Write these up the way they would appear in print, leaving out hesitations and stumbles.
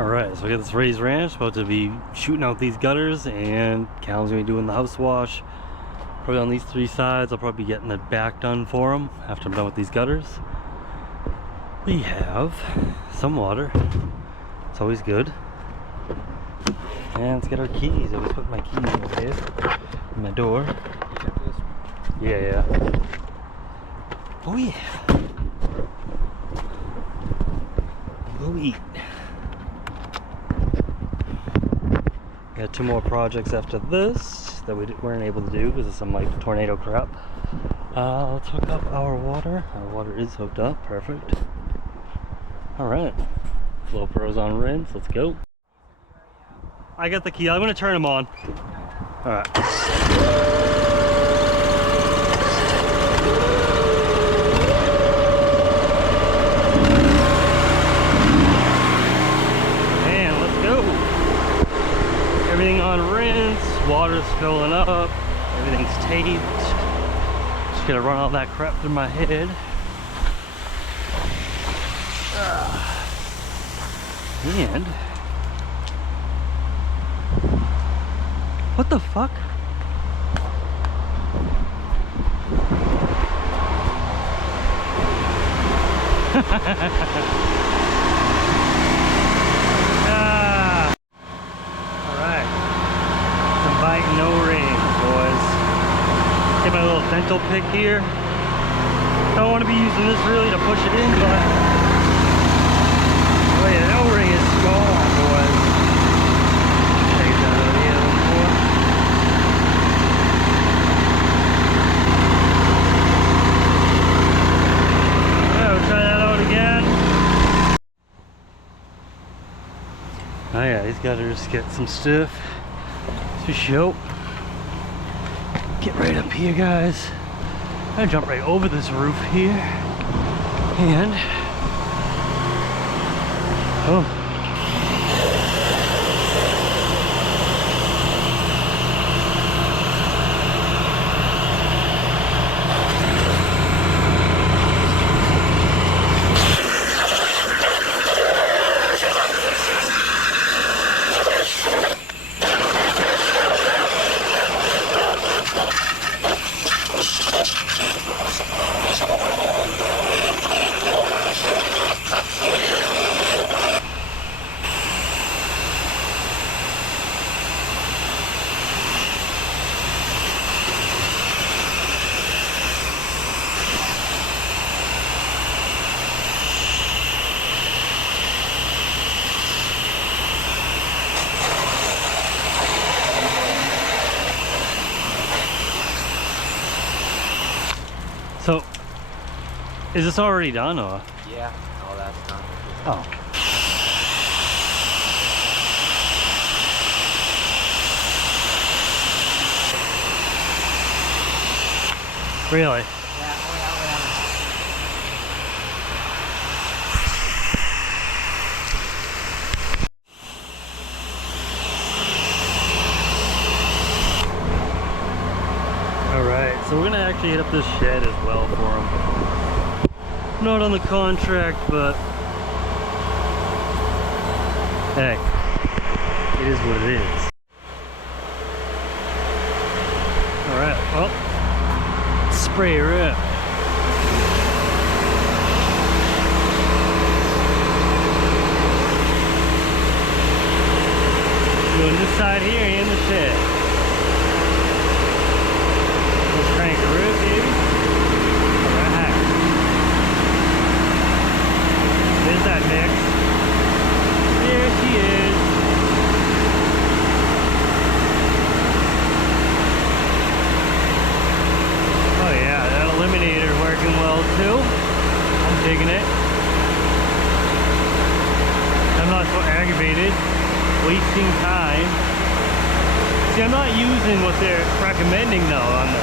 Alright, so we got this raised ranch, about to be shooting out these gutters, and Cal's gonna be doing the house wash. Probably on these three sides. I'll probably be getting the back done for them after I'm done with these gutters. We have some water. It's always good. And let's get our keys. I always put my keys over here in my door. Yeah. Oh yeah. Go eat. Got two more projects after this that we weren't able to do because of some like tornado crap. Let's hook up our water. Our water is hooked up. Perfect. Alright. Flow Pros on rinse. Let's go. I got the key. I'm going to turn them on. Alright. Everything on rinse, water's filling up, everything's taped. Just gotta run all that crap through my head. And what the fuck? No rings, boys. Get my little dental pick here. Don't want to be using this really to push it in, but oh yeah, no ring is gone, boys. Take that out of the other one. Yeah, we'll try that out again. Oh yeah, these gutters get some stuff to show. Get right up here, guys. I'm gonna jump right over this roof here, and oh. So, is this already done, or? Yeah, all that's done. Oh. Really? Yeah, Alright, so we're gonna actually hit up this shed as well for them. Not on the contract, but hey, it is what it is. Alright, well, spray her up. Doing this side here and the shed. Let's crank her up, baby. Alright. There's that mix. There she is. Oh yeah, that eliminator working well too. I'm digging it. I'm not so aggravated. Wasting time. See, I'm not using what they're recommending though on the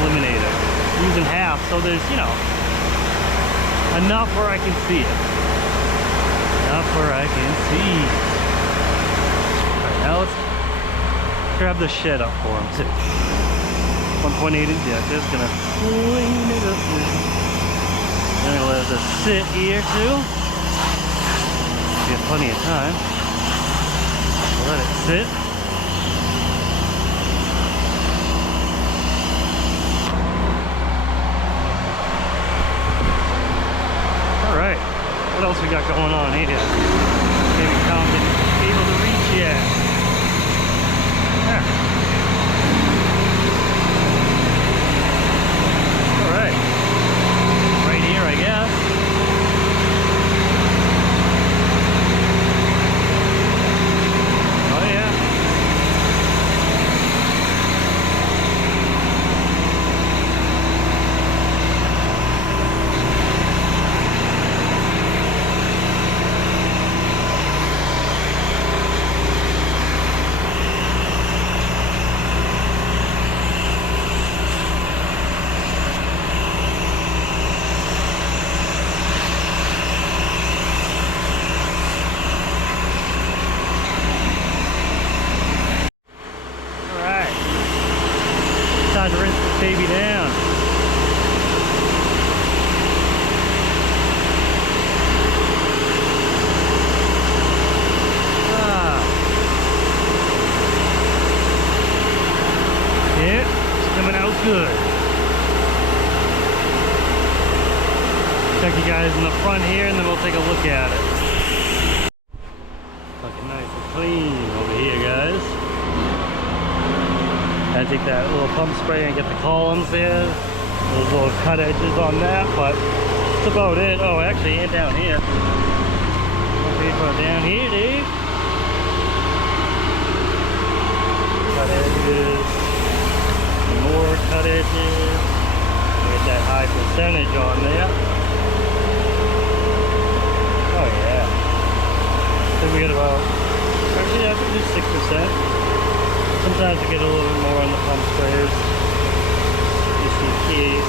eliminator. I'm using half, so there's, you know, enough where I can see it. Enough where I can see. Alright, now let's grab the shed up for him too. 1.8 inch, yeah, just gonna clean it up here. I'm gonna let this sit here too. Get plenty of time. Let it sit. All right, what else we got going on here? Maybe Tom isn't able to reach yet. Yeah. All right, right here, I guess. Oh yeah. Time to rinse this baby down. Yeah, it's coming out good. Check you guys in the front here and then we'll take a look at it. Looking nice and clean over here, guys. I take that little pump spray and get the columns there. Those little cut edges on that, but that's about it. Oh, actually, and down here. Down here, Dave. Cut edges. More cut edges. Get that high percentage on there. Oh yeah. I think we get about, actually I think it's 6%. Sometimes we get a little bit more on the pump sprayers. Just in case.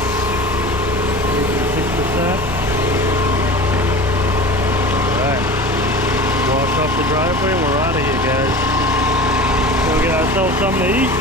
6%. Alright. Wash off the driveway, we're out of here, guys. We'll get ourselves something to eat.